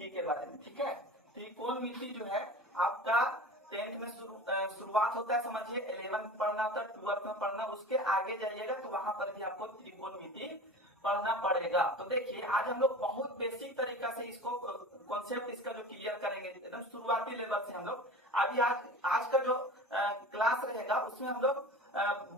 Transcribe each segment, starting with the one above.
त्रिकोणमिति के बारे में। ठीक है, त्रिकोणमिति जो है आपका 10th में शुरुआत होता है, समझिए 11 में पढ़ना होता है, 12th में पढ़ना, उसके आगे जाइएगा तो वहां पर भी आपको त्रिकोणमिति पढ़ना पड़ेगा। तो देखिए आज हम लोग बहुत बेसिक तरीका से इसको कॉन्सेप्ट इसका जो क्लियर करेंगे, एकदम शुरुआती लेवल से हम लोग अभी आज का जो क्लास रहेगा उसमें हम लोग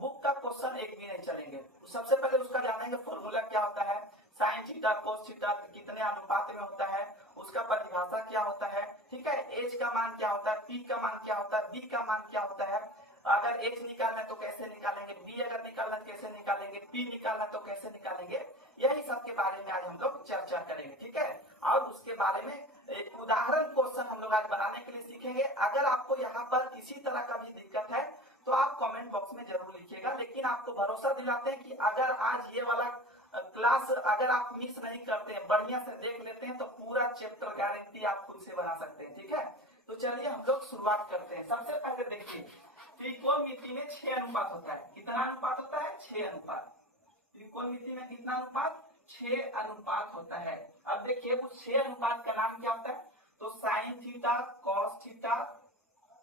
बुक का क्वेश्चन एक भी नहीं चलेंगे। सबसे पहले उसका जानेंगे फॉर्मूला क्या होता है, साइन थीटा कोस थीटा कितने अनुपात में होता है, उसका परिभाषा क्या होता है। ठीक है, एच का मान क्या होता है, पी का मान क्या होता है, बी का मान क्या होता है, अगर एच निकालना है तो कैसे निकालेंगे, बी अगर निकालना है कैसे निकालेंगे, पी निकालना है तो कैसे निकालेंगे, यही सब के बारे में आज हम लोग चर्चा करेंगे। ठीक है, और उसके बारे में एक उदाहरण क्वेश्चन हम लोग आज बनाने के लिए सीखेंगे। अगर आपको यहाँ पर किसी तरह का भी दिक्कत है तो आप कमेंट बॉक्स में जरूर लिखिएगा, लेकिन आपको भरोसा दिलाते हैं कि अगर आज ये वाला क्लास अगर आप मिस नहीं करते हैं, बढ़िया से देख लेते हैं, तो पूरा चैप्टर गारंटी आप खुद से बना सकते हैं। ठीक है, तो चलिए हम लोग शुरुआत करते हैं। सबसे पहले देखिए त्रिकोणमिति में 6 अनुपात होता है। कितना अनुपात होता है? 6 अनुपात। त्रिकोणमिति में कितना अनुपात? 6 अनुपात होता है। अब देखिए उस 6 अनुपात का नाम क्या होता है? तो sign theta cos theta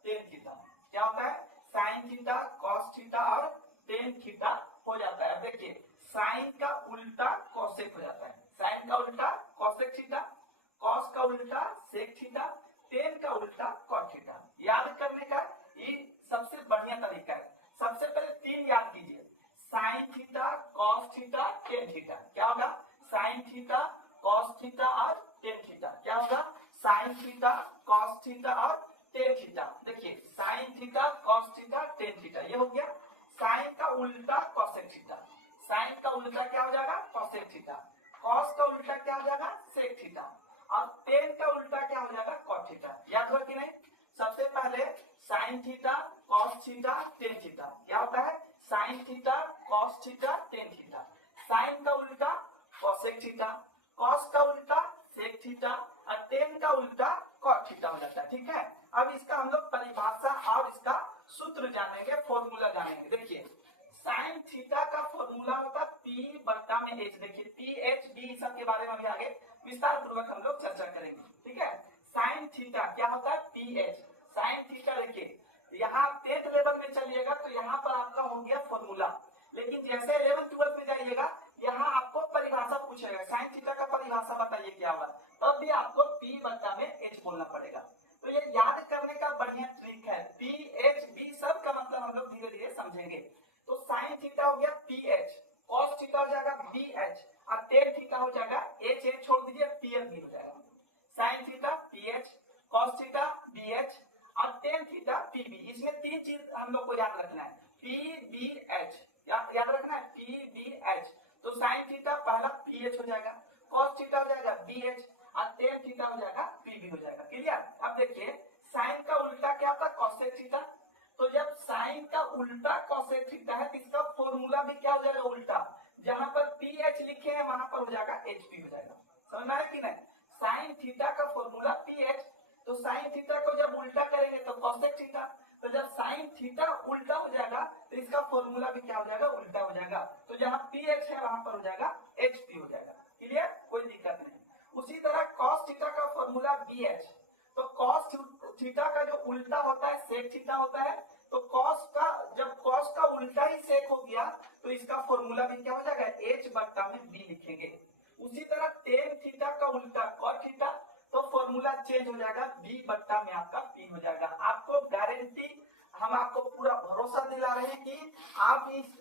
tan theta. क्या होता है? साइन थीटा कॉस थीटा और टेन थीटा हो जाता है। देखिए साइन का उल्टा कॉसेक हो जाता है, साइन का उल्टा कॉसेक थीटा, कॉस का उल्टा सेक थीटा, टेन का उल्टा कॉट थीटा। याद करने का ये सबसे बढ़िया तरीका है। सबसे पहले 3 याद कीजिए, sign theta cos theta tan theta. क्या होगा? साइन थीटा कॉस थीटा और टेन थीटा। क्या होगा? साइन थीटा कॉस थीटा और टेन थीटा। देखिए sign theta cos theta tan theta, ये हो गया। साइन का उल्टा कॉसेक थीटा, साइन का उल्टा क्या हो जाएगा? Cosec theta. कॉस का उल्टा क्या हो जाएगा? Sec theta. और टेन का उल्टा क्या हो जाएगा? Cot theta. याद हुआ कि नहीं? सबसे पहले sine theta cos theta tan theta. क्या होता है? Sine theta cos theta tan theta. Sine का उल्टा कॉसेक थीटा, कॉस का उल्टा सेक थीटा और टेन का उल्टा कॉट थीटा हो जाता है। ठीक है, अब इसका हम लोग परिभाषा और इसका सूत्र जानेंगे, फॉर्मूला जानेंगे। देखिए साइन थीटा का फॉर्मूला होता है पी बट्टा में एच। देखिए पी एच बी सब के बारे में भी आगे विस्तार पूर्वक हम लोग चर्चा करेंगे। ठीक है, साइन थीटा क्या होता है? P H. साइन थीटा देखिए यहाँ 10th लेवल में चलिएगा तो यहाँ पर आपका हो गया फॉर्मूला, लेकिन जैसे 11th 12th में जाइएगा यहाँ आपको परिभाषा पूछेगा, साइन थीटा का परिभाषा बताइए क्या होगा, तब भी आपको पी बट्टा में एच बोलना पड़ेगा। तो ये याद करने का बढ़िया ट्रिक है। पी एच बी सब का मतलब हम लोग धीरे धीरे समझेंगे। तो साइन थीटा हो गया पी एच, कॉस थीटा हो जाएगा बी एच और टेन थीटा हो जाएगा एच एच छोड़ दीजिए पी एल बी हो जाएगा। Sine theta P H, cos theta B H और टेन थीटा पी बी। इसमें 3 चीज हम लोग को याद रखना है, पी बी एच याद रखना है, पी बी एच। तो साइन थीटा पहला पी एच हो जाएगा, कॉस थीटा हो जाएगा बी एच और टेन थीटा हो जाएगा पी बी हो जाएगा। क्लियर? अब देखिए साइन का उल्टा क्या होता है? Cosec theta. तो जब साइन का उल्टा कॉसेक थीटा है तो इसका फॉर्मूला भी क्या हो जाएगा? उल्टा। जहां पर पी एच लिखे हैं वहां पर हो जाएगा एच पी हो जाएगा। समझ में आया कि नहीं? साइन थीटा का फॉर्मूला पी एच, तो साइन थीटा को जब उल्टा करेंगे तो कॉसेक थीटा। तो जब साइन थीटा उल्टा हो जाएगा तो इसका फॉर्मूला भी क्या हो जाएगा? उल्टा हो जाएगा। तो जहां पी एच है वहां पर हो जाएगा एच पी हो जाएगा। क्लियर? कोई दिक्कत नहीं। उसी तरह कॉस थीटा का फॉर्मूला बी एच। तो कॉस थीटा का जो उल्टा होता है सेक थीटा होता है। तो कॉस का जब कॉस का उल्टा ही सेक हो गया तो इसका फॉर्मूला भी क्या हो जाएगा? एच बट्टा में बी लिखेंगे। उसी तरह टेन थीटा का उल्टा कॉट थीटा, तो फॉर्मूला चेंज हो जाएगा, बी बट्टा में आपका पी हो जाएगा। आपको गारंटी, हम आपको पूरा भरोसा दिला रहे हैं कि आप इस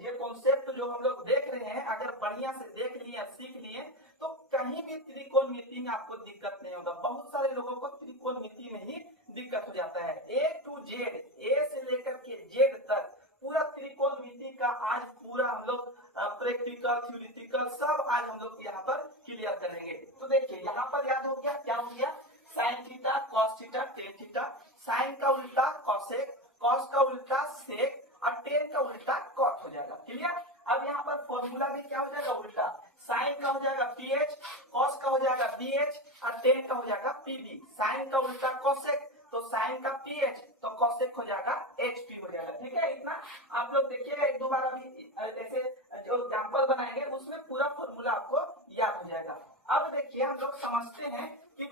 ये कॉन्सेप्ट जो हम लोग देख रहे हैं अगर बढ़िया से देख लिए सीख लिए तो कहीं भी त्रिकोणमिति में आपको दिक्कत नहीं होगा। बहुत सारे लोगों को त्रिकोणमिति में ही दिक्कत हो जाता है। ए टू जेड, ए से लेकर के जेड तक पूरा त्रिकोणमिति का आज पूरा हम लोग प्रैक्टिकल थ्योरेटिकल सब आज हम लोग यहाँ पर क्लियर करेंगे। तो देखिए यहाँ पर याद हो गया, क्या हो गया? Sine theta cos theta tan theta, sine का उल्टा कॉसेक, कॉस का उल्टा सेक और टेन का उल्टा कॉट हो जाएगा। क्लियर? अब यहाँ पर फॉर्मूला भी क्या हो जाएगा? उल्टा। साइन का हो जाएगा पी एच, कॉस का हो जाएगा बी एच और टेन का हो जाएगा पी बी। साइन का उल्टा कॉसेक, तो साइन का पी एच तो कॉसेक हो जाएगा एच पी हो जाएगा। ठीक है, इतना आप लोग देखिएगा, एक दो बार अभी ऐसे जो एग्जाम्पल बनाएंगे उसमें पूरा फॉर्मूला आपको याद हो जाएगा। अब देखिए हम लोग समझते हैं कि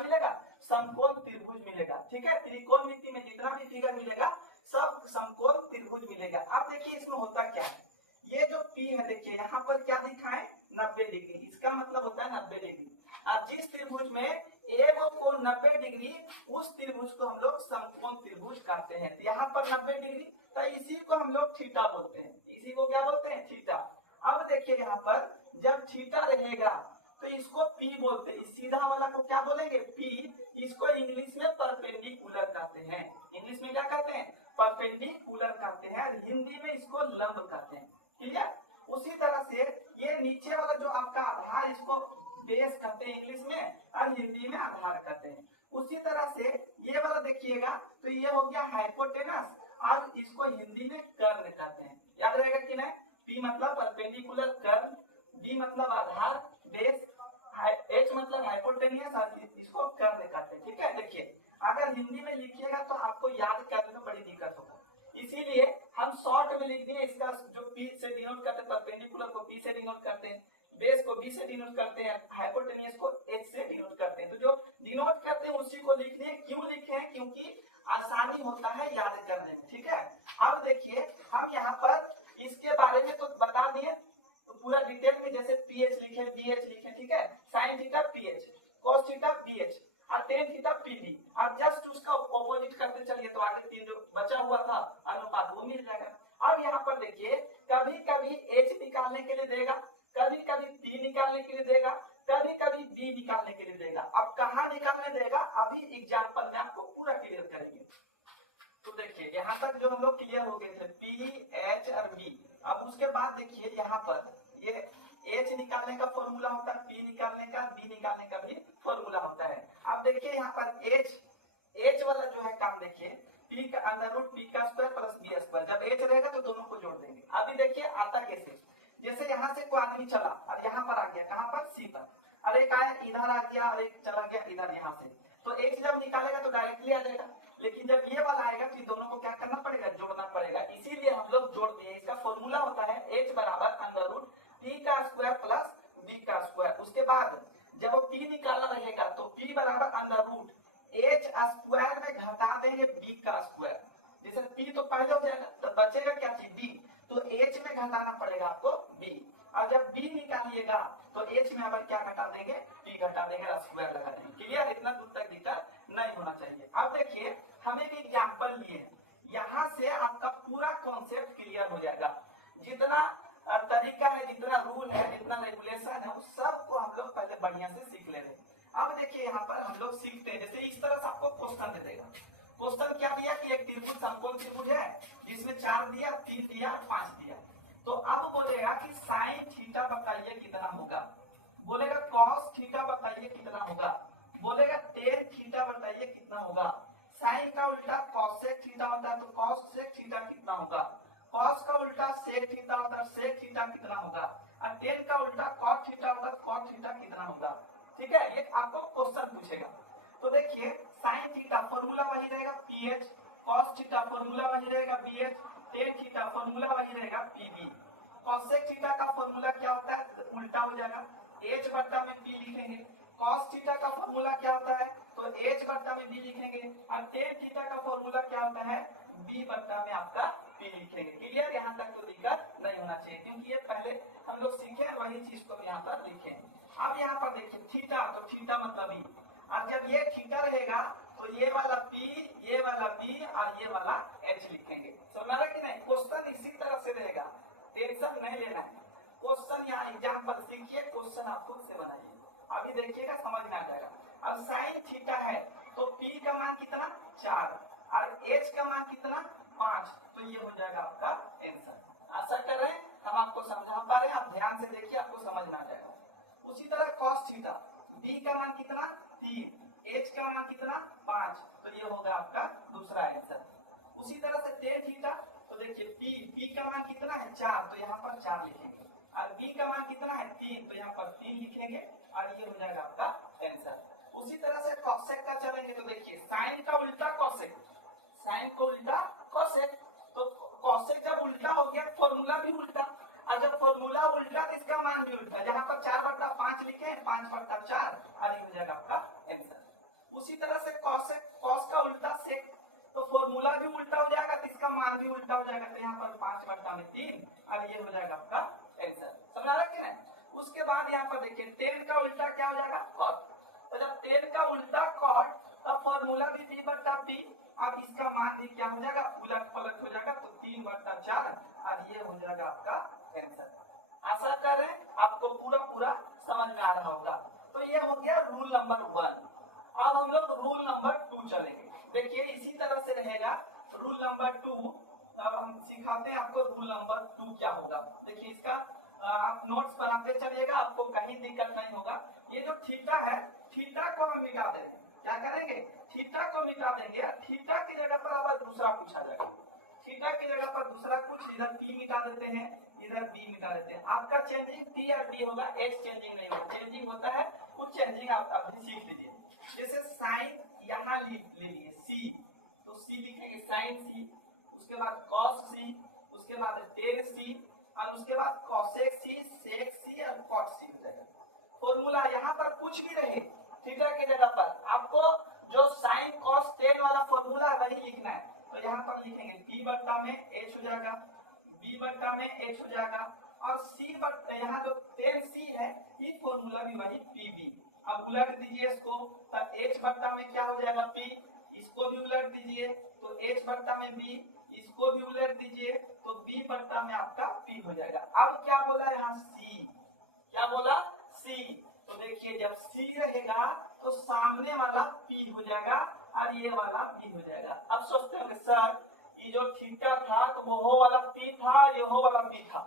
मिलेगा, समकोण त्रिभुज मिलेगा। ठीक है, त्रिकोणमिति में जितना भी फिगर मिलेगा सब समकोण त्रिभुज मिलेगा। अब देखिए इसमें होता क्या है, ये जो P है देखिए यहाँ पर क्या लिखा है 90 डिग्री, इसका मतलब होता है 90 डिग्री। अब जिस त्रिभुज में एक कोण 90 डिग्री, उस त्रिभुज को हम लोग समकोण त्रिभुज कहते हैं। यहाँ पर 90 डिग्री, तो इसी को हम लोग थीटा बोलते हैं। इसी को क्या बोलते हैं, थीटा। अब देखिए यहाँ पर जब थीटा रहेगा तो इसको P बोलते हैं, सीधा वाला को क्या बोलेंगे, P। इसको इंग्लिश में परपेंडिकुलर कहते हैं। इंग्लिश में क्या कहते हैं, परपेंडिकुलर कहते हैं, हिंदी में इसको लंब कहते हैं। क्लियर। उसी तरह से ये नीचे वाला जो आपका आधार, इसको बेस कहते हैं इंग्लिश में, और हिंदी में आधार कहते हैं। उसी तरह से ये वाला देखिएगा तो ये हो गया हाइपोटेनस, और इसको हिंदी में कर्ण कहते हैं। याद रहेगा कि नहीं, P मतलब परपेंडिकुलर कर्ण, D मतलब आधार बेस, H मतलब हाइपोटेनियस, और इसको कर्ण कहते हैं। ठीक है, देखिए अगर हिंदी में लिखिएगा तो आपको याद करने में बड़ी दिक्कत होगा, इसीलिए हम शॉर्ट में लिख दिए। इसका जो P से डिनोट करते हैं, परपेंडिकुलर को P से डिनोट करते हैं, बेस को B से डिनोट करते हैं, हाइपोटेनियस को H से डिनोट करते हैं। तो जो डिनोट करते हैं उसी को लिख दिए। क्यों लिखे हैं, क्योंकि आसानी होता है याद करने में। ठीक है, अब देखिए हम यहाँ पर इसके बारे में तो बता दिए, तो पूरा डिटेल में जैसे PH लिखे, BH लिखे। ठीक है, sine theta PH, cos theta BH, और टेन थीटा PD, और जस्ट उसका ऑपोजिट करते चलिए तो आगे तीन जो बचा हुआ था अनुपात वो मिल जाएगा। अब यहाँ पर देखिए कभी कभी H निकालने के लिए देगा, कभी कभी P निकालने के लिए देगा, कभी कभी B निकालने के लिए देगा। अब कहाँ निकालने देगा, अभी एग्जाम्पल में आपको पूरा क्लियर करेंगे। तो देखिए यहाँ तक जो हम लोग क्लियर हो गए थे, P, H और B। अब उसके बाद देखिए यहाँ पर ये H निकालने का फॉर्मूला होता है, P निकालने का, B निकालने का भी फॉर्मूला होता है। अब देखिए यहाँ पर H वाला जो है काम देखिए, P का अंडर रूट P का स्क्वायर प्लस B स्क्वायर, जब H रहेगा तो दोनों को जोड़ देंगे। अभी देखिए आता कैसे, जैसे यहाँ से कोई आदमी चला और यहाँ पर आ गया, कहाँ पर, C पर, और एक आया इधर आ गया और एक चला गया इधर यहाँ से, तो H जब निकालेगा तो डायरेक्टली आ जाएगा। लेकिन जब ये वाला आएगा तो दोनों को क्या करना पड़ेगा, जोड़ना पड़ेगा। इसीलिए हम लोग जोड़ दिए। इसका फॉर्मूला होता है H बराबर अंडर रूट P का स्क्वायर प्लस B का स्क्वायर। उसके बाद जब P निकालना रहेगा तो P बराबर अंडर रूट H स्क्वायर में घटा देंगे B का स्क्वायर। जैसे P तो पहले हो जाएगा तो बचेगा क्या चीज, B, तो H में घटाना पड़ेगा आपको B, और जब B निकालिएगा तो H में अब क्या घटा देंगे, P घटा देंगे, स्क्वायर लगा देंगे। क्लियर, इतना दूर तक दिक्कत नहीं होना चाहिए। अब देखिए हम एक एग्जाम्पल लिए, यहाँ से आपका पूरा कॉन्सेप्ट क्लियर हो जाएगा। जितना तरीका है, जितना रूल है, जितना रेगुलेशन है, उस सब को हम लोग पहले बढ़िया से सीख ले रहे हैं। अब देखिए यहाँ पर हम लोग सीखते हैं, जैसे इस तरह से आपको क्वेश्चन दे देगा। क्वेश्चन क्या दिया कि एक त्रिभुज समकोण त्रिभुज है जिसमें 4 दिया, 3 दिया, 5 दिया। तो अब बोलेगा कि साइन थीटा बताइए कितना होगा, बोलेगा कॉस थीटा बताइए कितना होगा, बोलेगा टेन थीटा बताइए कितना होगा। साइन का उल्टा कॉसेक थीटा होता है तो कॉसेक थीटा कितना होगा, कॉस का उल्टा सेक थीटा होता है, सेक थीटा कितना होगा, और टेन का उल्टा कॉट थीटा होता है, कॉट थीटा कितना होगा। ठीक है, ये आपको क्वेश्चन पूछेगा। तो देखिए साइन थीटा फॉर्मूला वही रहेगा PH, कॉस थीटा फॉर्मूला वही रहेगा BH, टेन थीटा फॉर्मूला वही रहेगा PB। कॉसेक थीटा का फॉर्मूला क्या होता है, उल्टा हो जाएगा, H बट्टा में P लिखेंगे। कॉस थीटा का फॉर्मूला क्या होता है, तो H बट्टा में B लिखेंगे, और टेन थीटा का फॉर्मूला क्या होता है, B बट्टा में आपका P लिखेंगे। क्लियर, यहाँ तक तो दिक्कत नहीं होना चाहिए, क्योंकि ये पहले हम लोग सीखे वही चीज को यहाँ पर लिखे। अब यहाँ पर देखिए थीटा, तो थीटा मतलब E, और जब ये थीटा रहेगा तो ये वाला P, ये वाला B और ये वाला H लिखेंगे। समझ रहा कि नहीं, क्वेश्चन इसी तरह से रहेगा, टेंशन नहीं लेना है। क्वेश्चन यहाँ एग्जाम्पल सीखिए, क्वेश्चन आप खुद से बनाइए, अभी देखिएगा समझ में आ जाएगा। अब साइन थीटा है तो P का मान कितना 4 और H का मान कितना 5, तो ये हो जाएगा आपका आंसर। आशा कर रहे हैं हम आपको समझा पा रहे हैं, आप ध्यान से देखिए आपको समझ में आ जाएगा। उसी तरह cos थीटा, B का मान कितना 3, H का मान कितना 5, तो ये होगा आपका दूसरा आंसर। उसी तरह से tan थीटा, तो देखिए P का मान कितना है 4, तो यहाँ पर 4 लिखेंगे, और B का मान कितना है 3, तो यहाँ पर 3 लिखेंगे, और ये हो जाएगा आपका आंसर। उसी तरह से कॉसेक का चलेंगे, तो देखिए साइन का उल्टा कॉसेक, साइन को उल्टा कॉसेक, तो कॉसेक जब उल्टा हो गया फॉर्मूला भी उल्टा, और जब फॉर्मूला उल्टा तो इसका मान भी उल्टा। जहां पर 4/5 लिखे 5/4, और ये हो जाएगा आपका आंसर। उसी तरह से कॉस का उल्टा सेक, तो फॉर्मूला भी उल्टा हो जाएगा तो इसका मान भी उल्टा हो जाएगा। तो यहाँ पर 5/3 और ये हो जाएगा आपका आंसर। समझ आ रहा है कि नहीं? उसके बाद यहाँ पर देखिए tan का उल्टा क्या हो जाएगा cot। तो जब tan का उल्टा cot तब फॉर्मूला भी b/b, अब इसका मान भी क्या हो जाएगा उलट पलट हो जाएगा, तो 3/4 और ये हो जाएगा आपका आंसर। आशा कर रहे हैं आपको पूरा समझ में आ रहा होगा। तो ये हो गया रूल नंबर 1। अब हम लोग रूल नंबर 2 चलेंगे। देखिए इसी तरह से रहेगा रूल नंबर 2। अब हम सिखाते हैं आपको रूल नंबर 2 क्या होगा। देखिए इसका आप नोट्स बनाते चलिएगा, आपको कहीं दिक्कत नहीं होगा। ये जो थीटा है, थीटा को हम मिटा देंगे। क्या करेंगे? थीटा को मिटा देंगे। थीटा की जगह पर अब दूसरा पूछा जाएगा। थीटा की जगह पर दूसरा कुछ, इधर p मिटा देते हैं, इधर b मिटा देते हैं। आपका चेंजिंग t और d होगा, h चेंजिंग नहीं होगा। चेंजिंग होता है कुछ चेंजिंग आप अभी सीख लीजिए। जैसे साइन यहाँ ले लीजिए c, तो c लिखेंगे साइन c, उसके बाद cos c, उसके बाद tan c और उसके बाद cosec c, sec c और cot c हो जाएगा। फॉर्मूला यहाँ पर कुछ भी रहे थीटा की जगह पर आपको जो साइन cos tan वाला फॉर्मूला है वही लिखना है। तो यहाँ पर लिखेंगे p/h हो जाएगा, b/h हो जाएगा और c यहाँ जो tan c है ये फॉर्मूला भी वही pb। अब उलट दीजिए इसको, तब h/में क्या हो जाएगा p, इसको भी उलट दीजिए तो h/b, इसको भी उलट दीजिए तो b/में आपका p हो जाएगा। अब क्या बोला यहाँ c, क्या बोला c, तो देखिए जब c रहेगा तो सामने वाला p हो जाएगा और ये वाला p हो जाएगा। अब सोचते होंगे सर ये जो थीटा था तो वो वाला p था, ये हो वाला p था,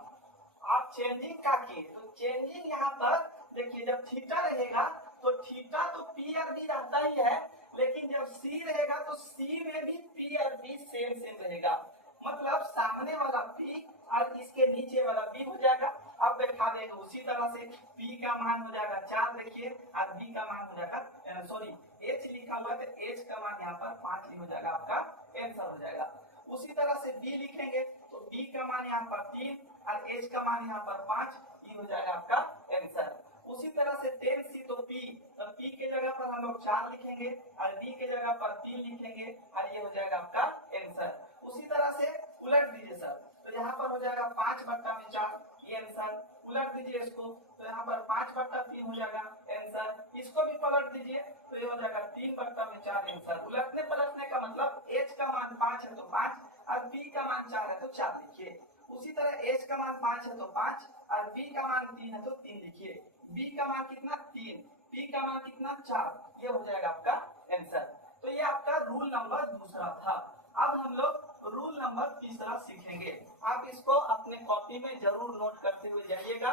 आप चेंजिंग क्या किए? तो चेंजिंग यहाँ पर देखिए जब थीटा रहेगा तो थीटा तो p और b रहता ही है, लेकिन जब c रहेगा तो c में भी p और b सेम रहेगा। मतलब सामने वाला p और इसके नीचे वाला p हो जाएगा। अब बैठा देगा उसी तरह से p का मान हो जाएगा 4 देखिए और b का मान हो जाएगा सॉरी h लिखा हुआ है तो h का मान यहाँ पर 5 हो जाएगा, आपका आंसर हो जाएगा। उसी तरह से b लिखेंगे तो b का मान यहाँ पर 3 और h का मान यहाँ पर 5, ये हो जाएगा आपका आंसर। उसी तरह से tan c तो p के जगह पर हम लोग 4 लिखेंगे और b के जगह पर 3 लिखेंगे और ये हो जाएगा आपका आंसर। उसी तरह से उलट दीजिए सर, तो यहाँ पर हो जाएगा 5/4 ये आंसर। उलट दीजिए इसको तो यहाँ पर 5/3 हो जाएगा आंसर। इसको भी पलट दीजिए तो ये हो जाएगा 3/4 आंसर। उलटने पलटने का मतलब h का मान 5 है तो 5 और b का मान 4 है तो 4 लिखिए। उसी तरह h का मान 5 है तो 5 और b का मान 3 है तो 3 लिखिए। b का मान कितना 3, b का मान कितना 4, ये हो जाएगा आपका आंसर। तो ये आपका रूल नंबर दूसरा था। अब हम लोग रूल नंबर तीसरा सीखेंगे। आप इसको अपने कॉपी में जरूर नोट करते हुए जाइएगा।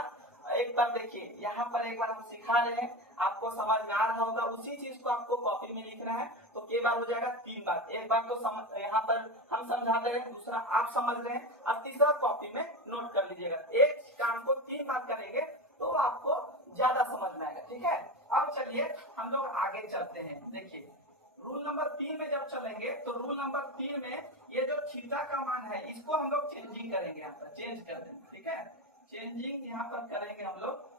एक बार देखिए यहाँ पर एक बार हम सिखा रहे हैं, आपको समझ में आ रहा होगा, उसी चीज को आपको कॉपी में लिखना है। तो कई बार हो जाएगा 3 बार, एक बार तो यहाँ पर हम समझा दे रहे हैं, दूसरा आप समझ रहे हैं और तीसरा कॉपी में नोट कर लीजिएगा। एक काम को 3 बार करेंगे तो आपको ज्यादा समझ में आएगा, ठीक है। अब चलिए हम लोग आगे चलते हैं। देखिए रूल नंबर 3 में जब चलेंगे तो रूल नंबर 3 में ये जो थीटा का मान है इसको हम लोग चेंजिंग करेंगे, यहाँ पर चेंज कर देंगे, ठीक है। चेंजिंग यहाँ पर करेंगे हम लोग।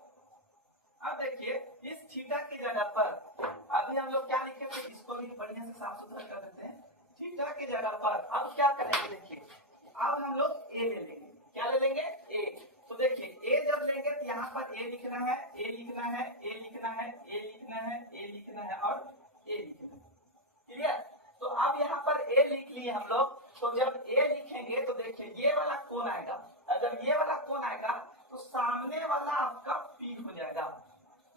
अब देखिए इस थीटा की जगह पर अभी हम लोग क्या लिखेंगे, इसको भी बढ़िया से साफ सुथरा कर देते हैं। थीटा की जगह पर अब क्या करेंगे, देखिए अब हम लोग ए ले लेंगे। क्या ले लेंगे? ए। तो देखिए ए जब लेंगे तो यहाँ पर ए लिखना है, ए लिखना है, ए लिखना है, ए लिखना है, ए लिखना है और ए लिखना है, क्लियर। तो अब यहाँ पर ए लिख लिए हम लोग। तो जब ए लिखेंगे तो देखिए ये वाला कौन आएगा, अगर ये वाला कौन आएगा तो सामने वाला आपका पी हो जाएगा।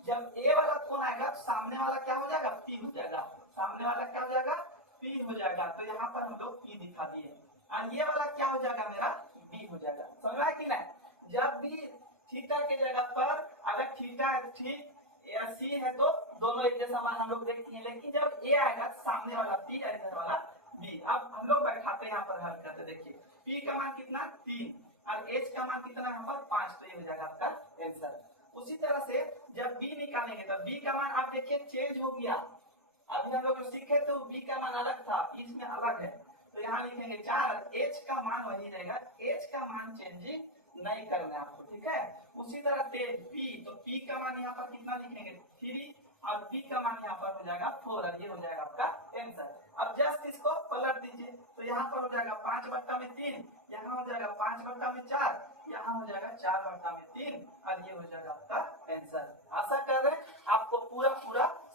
जब ए वाला कौन आएगा तो सामने वाला क्या हो जाएगा, पी हो जाएगा। सामने वाला क्या हो जाएगा, पी हो जाएगा। तो यहाँ पर हम लोग पी दिखा दिए और ये वाला क्या हो जाएगा, मेरा बी हो जाएगा। समझ में आया कि नहीं? जब भी थीटा की जगह पर अगर थीटा ठीक या सी है तो दोनों एक जैसा मान हम लोग देखते हैं, लेकिन जब ए आएगा सामने वाला पी और इधर वाला बी। अब हम लोग बैठाते हैं यहाँ पर, हल करते। देखिए पी का मान कितना 3 और एच का मान कितना यहाँ पर 5, तो ये हो जाएगा आपका आंसर। उसी तरह से जब बी निकालेंगे तब बी का मान आप देखिए चेंज हो गया। अभी हम लोग सीखे तो बी का मान अलग था, इसमें अलग है। तो यहाँ लिखेंगे 4, एच का मान वही रहेगा, एच का मान चेंजिंग नहीं करना है आपको, ठीक है। उसी तरह पे पी, तो पी का मान यहाँ पर कितना लिखेंगे 3 और और b का मान यहाँ पर हो जाएगा 4 और ये हो जाएगा आपका आंसर। अब जस्ट इसको पलट दीजिए तो यहाँ पर हो जाएगा 5/3, यहाँ हो जाएगा 5/4, यहाँ हो जाएगा 4/3 और ये हो जाएगा आपका आंसर। आशा कर रहे हैं आपको पूरा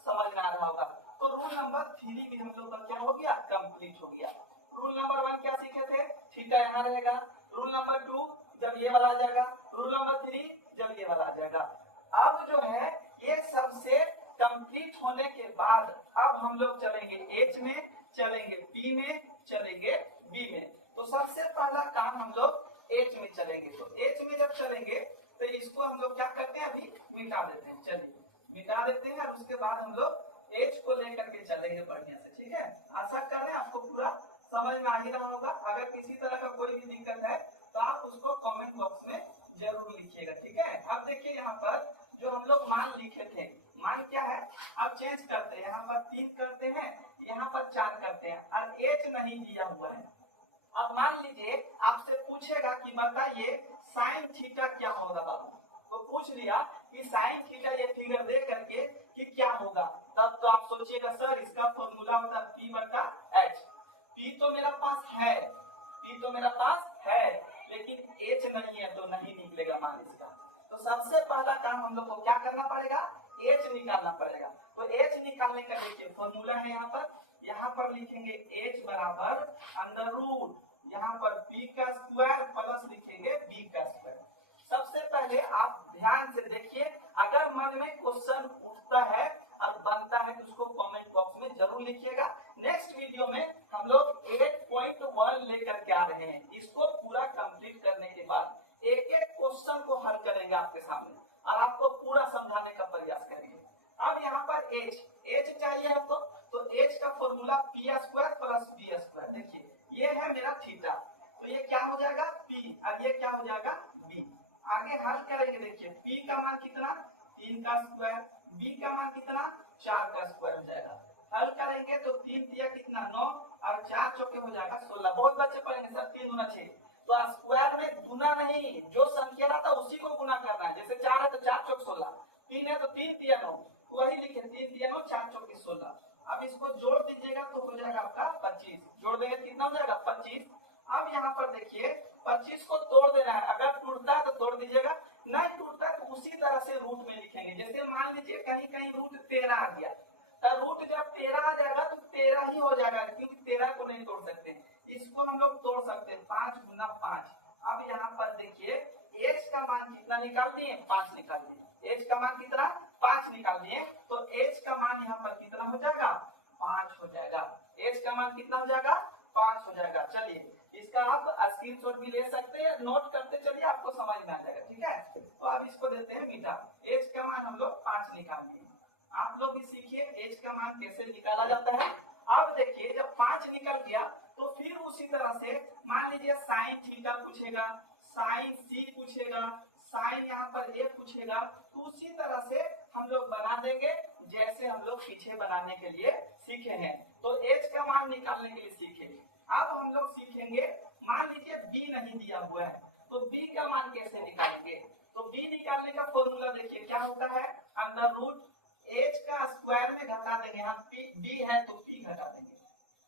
समझ में आ रहा होगा। तो रूल नंबर 3 भी हम लोग का क्या हो गया, कंप्लीट हो गया। रूल नंबर 1 क्या सीखे थे, थीटा यहाँ रहेगा। रूल नंबर 2 जब ये वाला आ जाएगा। रूल नंबर 3 जब ये वाला आ जाएगा। अब जो है ये सबसे कंप्लीट होने के बाद अब हम लोग चलेंगे H में, चलेंगे P में, चलेंगे B में। तो सबसे पहला काम हम लोग H में चलेंगे। तो H में जब चलेंगे तो इसको हम लोग क्या करते हैं, अभी मिटा देते हैं। चलिए मिटा देते हैं और उसके बाद हम लोग H को लेकर के चलेंगे बढ़िया से, ठीक है। आशा कर रहे हैं आपको पूरा समझ में आ ही रहा होगा। अगर किसी तरह का कोई भी दिक्कत है तो आप उसको कमेंट बॉक्स में जरूर लिखिएगा, ठीक है। अब देखिए यहाँ पर जो हम लोग मान लिखे थे, मान क्या है, अब चेंज करते हैं। यहाँ पर 3 करते हैं, यहाँ पर 4 करते हैं और H नहीं दिया हुआ है। अब मान लीजिए आपसे पूछेगा कि बताइए साइन थीटा क्या होगा बाबू, तो पूछ लिया कि साइन थीटा ये फिगर दे करके कि क्या होगा, तब तो आप सोचिएगा सर इसका फॉर्मूला होता है P/H। P तो मेरा पास है, P तो मेरा पास है, लेकिन H नहीं है तो नहीं निकलेगा मान इसका। तो सबसे पहला काम हम लोग को क्या करना पड़ेगा, H निकालना पड़ेगा। तो H निकालने का देखिए फॉर्मूला है यहाँ पर लिखेंगे H बराबर अंडर रूट यहाँ पर P का स्क्वायर प्लस लिखेंगे B का स्क्वायर। सबसे पहले आप ध्यान से देखिए, अगर मन में क्वेश्चन उठता है और बनता है तो उसको कमेंट बॉक्स में जरूर लिखिएगा। नेक्स्ट वीडियो में हम लोग 8.1 लेकर के आ रहे हैं। इसको पूरा कंप्लीट करने के बाद एक एक क्वेश्चन को हल करेंगे आपके सामने और आपको पूरा समझाने का प्रयास करेंगे। अब यहाँ पर H चाहिए आपको, तो H का फॉर्मूला P² प्लस B²। देखिए ये है मेरा थीटा, तो ये क्या हो जाएगा P और ये क्या हो जाएगा B। आगे हल करेंगे, देखिए P का मान कितना 3 का स्क्वायर, B का मान कितना 4 का स्क्वायर हो जाएगा। हल करेंगे तो 3 दिया कितना 9 और 4 चौके हो जाएगा 16। बहुत बच्चे पढ़ेंगे सर 3 गुना 6, तो स्क्वायर में गुना नहीं, जो संख्या रहता है उसी को गुना करना है। जैसे 4 है तो 4 चौक 16, 3 है तो 3 दिया 9, वही लिखे 3 दिया 9 4 चौके 16। अब इसको जोड़ दीजिएगा तो हो जाएगा आपका 25। जोड़ देंगे कितना हो जाएगा 25। अब यहाँ पर देखिए 25 को तोड़ देना है, अगर टूटता है तो तोड़ दीजिएगा, नहीं टूटता है तो उसी तरह से रूट में लिखेंगे। जैसे मान लीजिए कहीं कहीं रूट 13 आ गया, तो रूट जब 13 आ जाएगा तो 13 ही हो जाएगा, क्योंकि 13 को नहीं तोड़ सकते। इसको हम लोग तोड़ सकते हैं 5 गुना 5। अब यहाँ पर देखिए H का मान कितना निकाल दिए 5 निकाल दिए। H का मान कितना 5 निकाल दिए, तो H का मान यहाँ पर कितना हो जाएगा 5 हो जाएगा। H का मान कितना हो जाएगा 5 हो जाएगा। चलिए इसका आप स्क्रीनशॉट भी ले सकते हैं, नोट करते चलिए आपको समझ में आ जाएगा, ठीक है। तो अब इसको देते हैं मीठा। H का मान हम लोग 5 निकाल दिए। आप लोग भी सीखिए H का मान कैसे निकाला जाता है। अब देखिए जब 5 निकल गया तो फिर उसी तरह से मान लीजिए साइन थीटा पूछेगा, साइन C पूछेगा, साइन यहाँ पर A पूछेगा, तो उसी तरह से हम लोग बना देंगे जैसे हम लोग पीछे बनाने के लिए सीखे हैं। तो H का मान निकालने के लिए सीखे। अब हम लोग सीखेंगे, मान लीजिए B नहीं दिया हुआ है तो B का मान कैसे निकालेंगे। तो B निकालने का फॉर्मूला देखिए क्या होता है, अंडर रूट H का स्क्वायर में घटा देंगे। हम B है तो P घटा देंगे,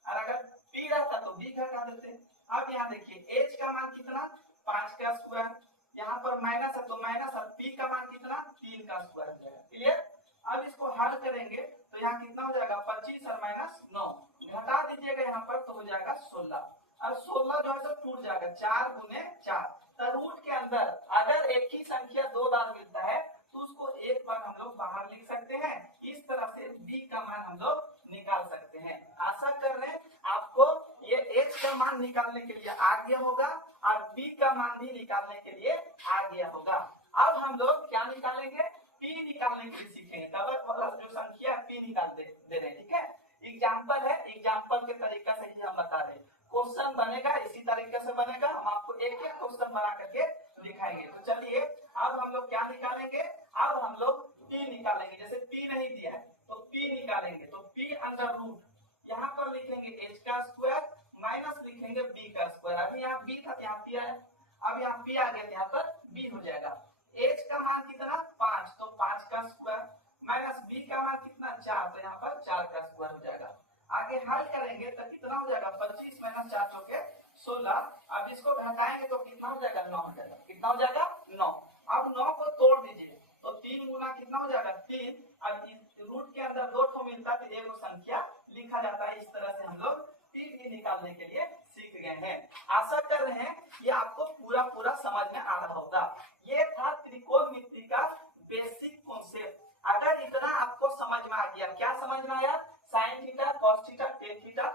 और अगर P रहता तो B घटा देते। अब यहाँ देखिए H का मान कितना 5 का स्क्वायर, यहाँ पर माइनस है तो माइनस, और P का मान कितना 3 का स्क्वायर हो जाएगा। क्लियर। अब इसको हल करेंगे तो यहाँ कितना हो जाएगा 25 और माइनस 9 घटा दीजिएगा यहाँ पर तो हो जाएगा 16। अब 16 जो है टूट जाएगा 4 गुने 4। तो रूट के अंदर अगर एक ही संख्या 2 बार मिलता है तो उसको एक बार हम लोग बाहर लिख सकते हैं। इस तरह से B का मान हम लोग निकाल सकते हैं। आशा कर रहे हैं आपको ये H का मान निकालने के लिए आ गया होगा और B का मान भी निकालने के लिए आ गया होगा। अब हम लोग क्या निकालेंगे, P निकालने के लिए सीखेंगे। डबल प्लस जो संख्या P निकाल दे रहे हैं, ठीक है। एग्जाम्पल है, एग्जाम्पल के तरीका से ही हम बता रहे हैं। क्वेश्चन बनेगा इसी तरीके से बनेगा, हम आपको एक एक क्वेश्चन बना करके दिखाएंगे। तो चलिए अब हम लोग क्या निकालेंगे, अब हम लोग P निकालेंगे। जैसे P नहीं दिया है तो P निकालेंगे, तो P अंडर रूट यहाँ पर लिखेंगे H का स्क्वायर माइनस लिखेंगे B का स्क्वायर। अभी यहाँ B था यहाँ P आया, अब यहाँ P आ गया यहाँ पर B हो जाएगा। H का मान कितना 5, तो 5 का स्क्वायर माइनस बी का मान कितना 4, तो यहाँ पर 4 का स्क्वायर हो जाएगा। आगे हल करेंगे तो कितना हो जाएगा 25 माइनस 4 चौके 16। अब इसको घटाएंगे तो कितना हो जाएगा 9 हो जाएगा। कितना हो जाएगा 9। अब 9 को तोड़ दीजिए तो 3 गुना कितना हो जाएगा 3। अब इस रूट के अंदर 2 ठो मिलता है तो एक संख्या लिखा जाता है। इस तरह से हम लोग पी भी निकालने के लिए सीख गए हैं। आशा कर रहे हैं कि आपको पूरा समझ में आ रहा होगा। ये था त्रिकोणमिति का बेसिक कॉन्सेप्ट। अगर इतना आपको समझ में आ गया, क्या समझ में आया, sign theta, cos theta, tan theta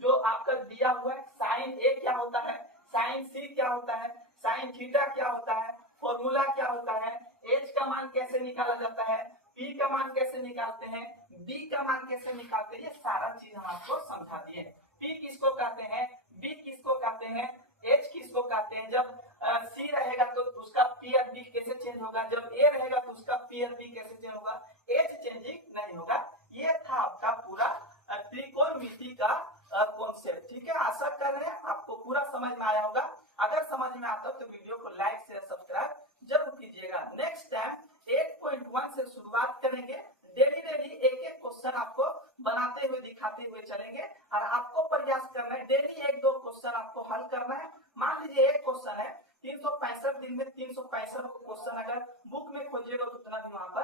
जो आपका दिया हुआ है, साइन ए क्या होता है, साइन सी क्या होता है, साइन थीटा क्या होता है, फॉर्मूला क्या होता है, एच का मान कैसे निकाला जाता है, पी का मान कैसे निकालते हैं, बी का मान कैसे निकालते हैं, ये सारा चीज हम आपको समझा दिए। पी किसको कहते हैं, बी किसको कहते हैं, एच किसको कहते हैं, जब सी रहेगा तो उसका पी और बी कैसे चेंज होगा, जब ए रहेगा तो उसका पी और बी कैसे चेंज होगा, एच चेंजिंग नहीं होगा। ये था आपका पूरा त्रिकोणमिति का कॉन्सेप्ट। ठीक है, आशा कर रहे हैं आपको पूरा समझ में आया होगा। अगर समझ में आता हो तो वीडियो को लाइक शेयर सब्सक्राइब जरूर कीजिएगा। नेक्स्ट टाइम 8.1 से शुरुआत करेंगे। डेली एक एक क्वेश्चन आपको बनाते हुए दिखाते हुए चलेंगे और आपको प्रयास करना है डेली 1-2 क्वेश्चन आपको हल करना है। मान लीजिए एक क्वेश्चन है 365 दिन में 365 क्वेश्चन अगर बुक में खोजिएगा तो उतना भी वहां पर